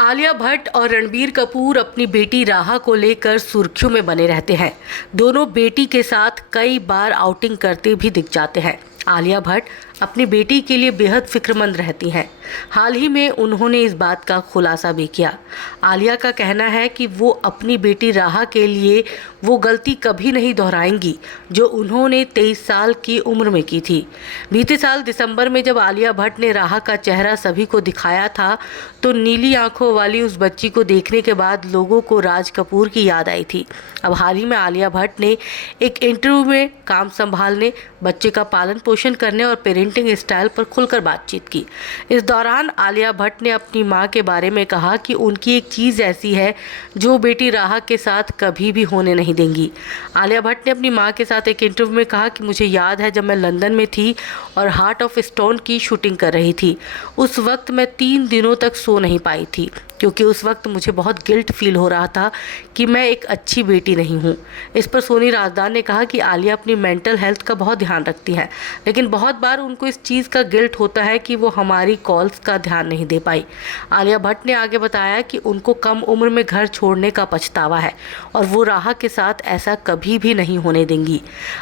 आलिया भट्ट और रणबीर कपूर अपनी बेटी राहा को लेकर सुर्खियों में बने रहते हैं। दोनों बेटी के साथ कई बार आउटिंग करते भी दिख जाते हैं। आलिया भट्ट अपनी बेटी के लिए बेहद फिक्रमंद रहती हैं। हाल ही में उन्होंने इस बात का खुलासा भी किया। आलिया का कहना है कि वो अपनी बेटी राहा के लिए वो गलती कभी नहीं दोहराएंगी जो उन्होंने 23 साल की उम्र में की थी। बीते साल दिसंबर में जब आलिया भट्ट ने राहा का चेहरा सभी को दिखाया था तो नीली आंखों वाली उस बच्ची को देखने के बाद लोगों को राज कपूर की याद आई थी। अब हाल ही में आलिया भट्ट ने एक इंटरव्यू में काम संभालने, बच्चे का पालन पोषण करने और पेरेंटिंग स्टाइल पर खुलकर बातचीत की। इस दौरान आलिया भट्ट ने अपनी मां के बारे में कहा कि उनकी एक चीज़ ऐसी है जो बेटी राहा के साथ कभी भी होने नहीं देंगी। आलिया भट्ट ने अपनी मां के साथ एक इंटरव्यू में कहा कि मुझे याद है जब मैं लंदन में थी और हार्ट ऑफ स्टोन की शूटिंग कर रही थी। उस वक्त मैं 3 दिनों तक सो नहीं पाई थी क्योंकि उस वक्त मुझे बहुत गिल्ट फील हो रहा था कि मैं एक अच्छी बेटी नहीं हूँ। इस पर सोनी राजदान ने कहा कि आलिया अपनी मेंटल हेल्थ का बहुत ध्यान रखती हैं, लेकिन बहुत बार उनको इस चीज़ का गिल्ट होता है कि वो हमारी कॉल्स का ध्यान नहीं दे पाई। आलिया भट्ट ने आगे बताया कि उनको कम उम्र में घर छोड़ने का पछतावा है और वो राहा के साथ ऐसा कभी भी नहीं होने देंगी।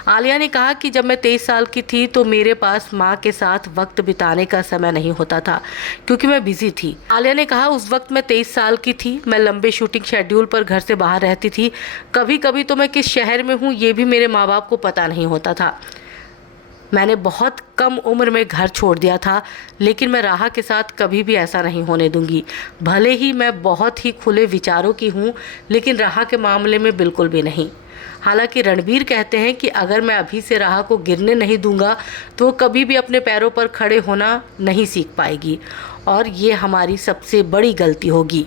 आलिया ने कहा कि जब मैं 23 साल की थी तो मेरे पास माँ के साथ वक्त बिताने का समय नहीं होता था क्योंकि मैं बिजी थी। आलिया ने कहा उस वक्त मैं 23 साल की थी, मैं लंबे शूटिंग शेड्यूल पर घर से बाहर रहती थी। कभी कभी तो मैं किस शहर में हूँ ये भी मेरे माँ बाप को पता नहीं होता था। मैंने बहुत कम उम्र में घर छोड़ दिया था, लेकिन मैं राहा के साथ कभी भी ऐसा नहीं होने दूंगी। भले ही मैं बहुत ही खुले विचारों की हूँ, लेकिन राहा के मामले में बिल्कुल भी नहीं। हालांकि रणबीर कहते हैं कि अगर मैं अभी से राहा को गिरने नहीं दूंगा तो वो कभी भी अपने पैरों पर खड़े होना नहीं सीख पाएगी और ये हमारी सबसे बड़ी गलती होगी।